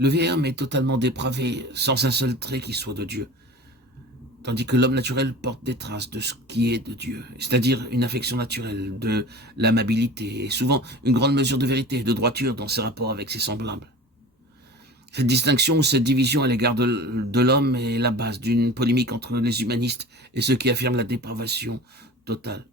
Le vieil homme est totalement dépravé, sans un seul trait qui soit de Dieu, tandis que l'homme naturel porte des traces de ce qui est de Dieu, c'est-à-dire une affection naturelle, de l'amabilité, et souvent une grande mesure de vérité et de droiture dans ses rapports avec ses semblables. Cette distinction ou cette division à l'égard de l'homme est la base d'une polémique entre les humanistes et ceux qui affirment la dépravation totale.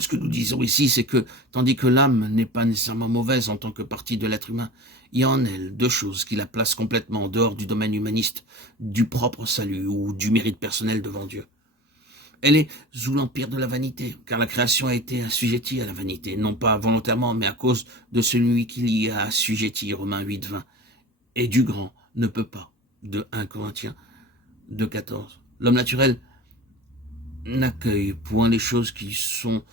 Ce que nous disons ici, c'est que, tandis que l'âme n'est pas nécessairement mauvaise en tant que partie de l'être humain, il y a en elle deux choses qui la placent complètement en dehors du domaine humaniste, du propre salut ou du mérite personnel devant Dieu. Elle est sous l'empire de la vanité, car la création a été assujettie à la vanité, non pas volontairement, mais à cause de celui qui l'y a assujetti, Romains 8:20. Et du grand ne peut pas, de 1 Corinthiens 2:14. L'homme naturel n'accueille point les choses qui sont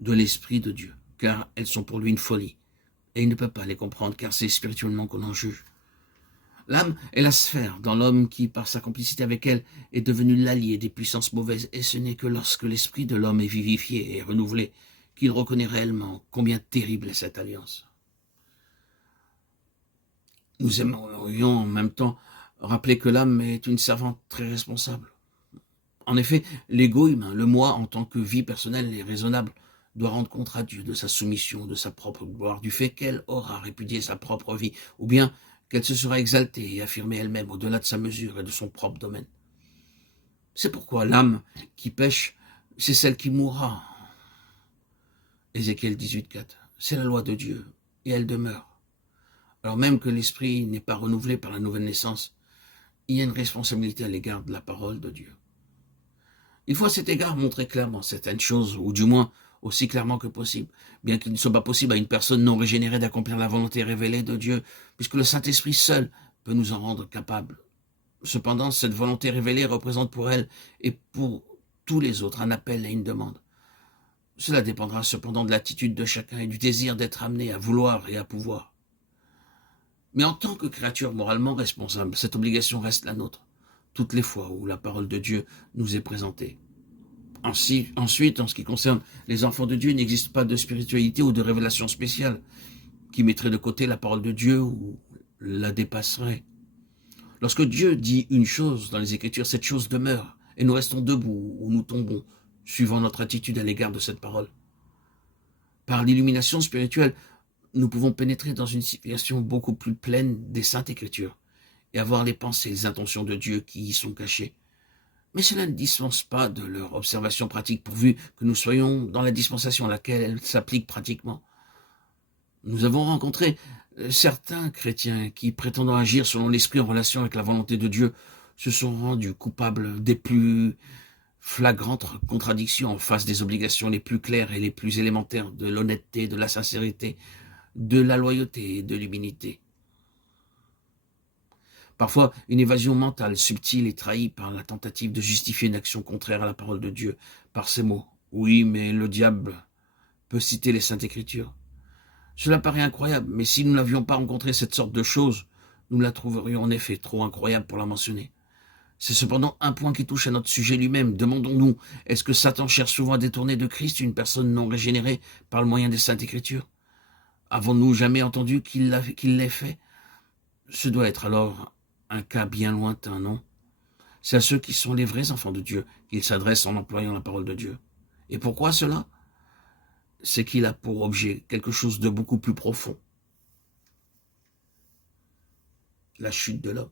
de l'Esprit de Dieu, car elles sont pour lui une folie, et il ne peut pas les comprendre, car c'est spirituellement qu'on en juge. L'âme est la sphère dans l'homme qui, par sa complicité avec elle, est devenu l'allié des puissances mauvaises, et ce n'est que lorsque l'esprit de l'homme est vivifié et renouvelé qu'il reconnaît réellement combien terrible est cette alliance. Nous aimerions en même temps rappeler que l'âme est une servante très responsable. En effet, l'ego humain, le moi en tant que vie personnelle et raisonnable, doit rendre compte à Dieu de sa soumission, de sa propre gloire, du fait qu'elle aura répudié sa propre vie, ou bien qu'elle se sera exaltée et affirmée elle-même au-delà de sa mesure et de son propre domaine. C'est pourquoi l'âme qui pêche, c'est celle qui mourra. Ézéchiel 18:4. C'est la loi de Dieu, et elle demeure. Alors même que l'esprit n'est pas renouvelé par la nouvelle naissance, il y a une responsabilité à l'égard de la parole de Dieu. Il faut à cet égard montrer clairement certaines choses, ou du moins aussi clairement que possible, bien qu'il ne soit pas possible à une personne non régénérée d'accomplir la volonté révélée de Dieu, puisque le Saint-Esprit seul peut nous en rendre capables. Cependant, cette volonté révélée représente pour elle et pour tous les autres un appel et une demande. Cela dépendra cependant de l'attitude de chacun et du désir d'être amené à vouloir et à pouvoir. Mais en tant que créature moralement responsable, cette obligation reste la nôtre, toutes les fois où la parole de Dieu nous est présentée. Ensuite, en ce qui concerne les enfants de Dieu, il n'existe pas de spiritualité ou de révélation spéciale qui mettrait de côté la parole de Dieu ou la dépasserait. Lorsque Dieu dit une chose dans les Écritures, cette chose demeure, et nous restons debout ou nous tombons, suivant notre attitude à l'égard de cette parole. Par l'illumination spirituelle, nous pouvons pénétrer dans une situation beaucoup plus pleine des Saintes Écritures et avoir les pensées et les intentions de Dieu qui y sont cachées. Mais cela ne dispense pas de leur observation pratique, pourvu que nous soyons dans la dispensation à laquelle elle s'applique pratiquement. Nous avons rencontré certains chrétiens qui, prétendant agir selon l'esprit en relation avec la volonté de Dieu, se sont rendus coupables des plus flagrantes contradictions en face des obligations les plus claires et les plus élémentaires de l'honnêteté, de la sincérité, de la loyauté et de l'humilité. Parfois, une évasion mentale subtile est trahie par la tentative de justifier une action contraire à la parole de Dieu par ces mots. Oui, mais le diable peut citer les Saintes Écritures. Cela paraît incroyable, mais si nous n'avions pas rencontré cette sorte de choses, nous la trouverions en effet trop incroyable pour la mentionner. C'est cependant un point qui touche à notre sujet lui-même. Demandons-nous, est-ce que Satan cherche souvent à détourner de Christ une personne non régénérée par le moyen des Saintes Écritures? Avons-nous jamais entendu qu'il l'ait fait? Ce doit être alors un cas bien lointain, non? C'est à ceux qui sont les vrais enfants de Dieu qu'il s'adresse en employant la parole de Dieu. Et pourquoi cela? C'est qu'il a pour objet quelque chose de beaucoup plus profond. La chute de l'homme.